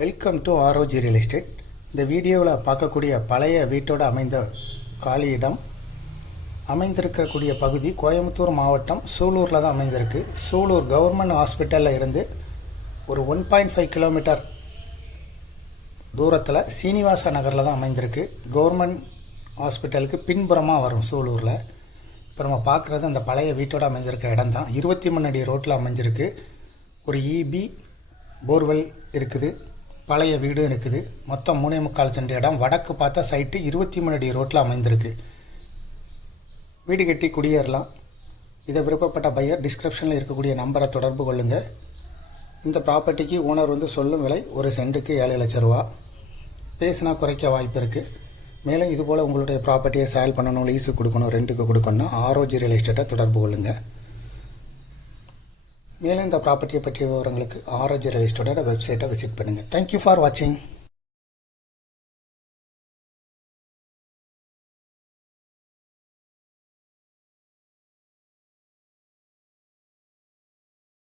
Welcome to ROG real estate. இந்த வீடியோவில் பார்க்கக்கூடிய பழைய வீட்டோடு அமைந்த காலி இடம் அமைந்திருக்கக்கூடிய பகுதி கோயம்புத்தூர் மாவட்டம் சூலூரில் தான் அமைந்திருக்கு. சூலூர் கவர்மெண்ட் ஹாஸ்பிட்டலில் இருந்து ஒரு 1.5 கிலோமீட்டர் தூரத்தில் சீனிவாச நகரில் தான் அமைந்திருக்கு. கவர்மெண்ட் ஹாஸ்பிட்டலுக்கு பின்புறமாக வரும் சூலூரில். இப்போ நம்ம பார்க்குறது அந்த பழைய வீட்டோடு அமைந்திருக்க இடம் தான். 23 அடி ரோட்டில் அமைஞ்சிருக்கு. ஒரு இபி போர்வெல் இருக்குது, பழைய வீடும் இருக்குது. மொத்தம் 3.25 சென்ட் இடம். வடக்கு பார்த்த சைட்டு 23 அடி ரோட்டில் அமைந்திருக்கு. வீடு கட்டி குடியேறலாம். இதை விருப்பப்பட்ட பையர் டிஸ்கிரிப்ஷனில் இருக்கக்கூடிய நம்பரை தொடர்பு கொள்ளுங்கள். இந்த ப்ராப்பர்ட்டிக்கு ஓனர் சொல்லும் விலை ஒரு சென்ட்டுக்கு 7 லட்சம் ரூபா. பேசினா குறைக்க வாய்ப்பு இருக்குது. மேலும் இதுபோல் உங்களுடைய ப்ராப்பர்ட்டியை சேல் பண்ணணும், லீஸு கொடுக்கணும், ரெண்ட்டுக்கு கொடுக்கணும்னா ஆர்ஓஜி ரியல் எஸ்டேட்டை தொடர்பு கொள்ளுங்கள். மேலும் இந்த ப்ராப்பர்ட்டியை பற்றிய விவரங்களுக்கு ஆர்ஓஜி ரியல் எஸ்டேட்டோட வெப்சைட்டை விசிட் பண்ணுங்கள். தேங்க்யூ ஃபார் வாட்சிங்.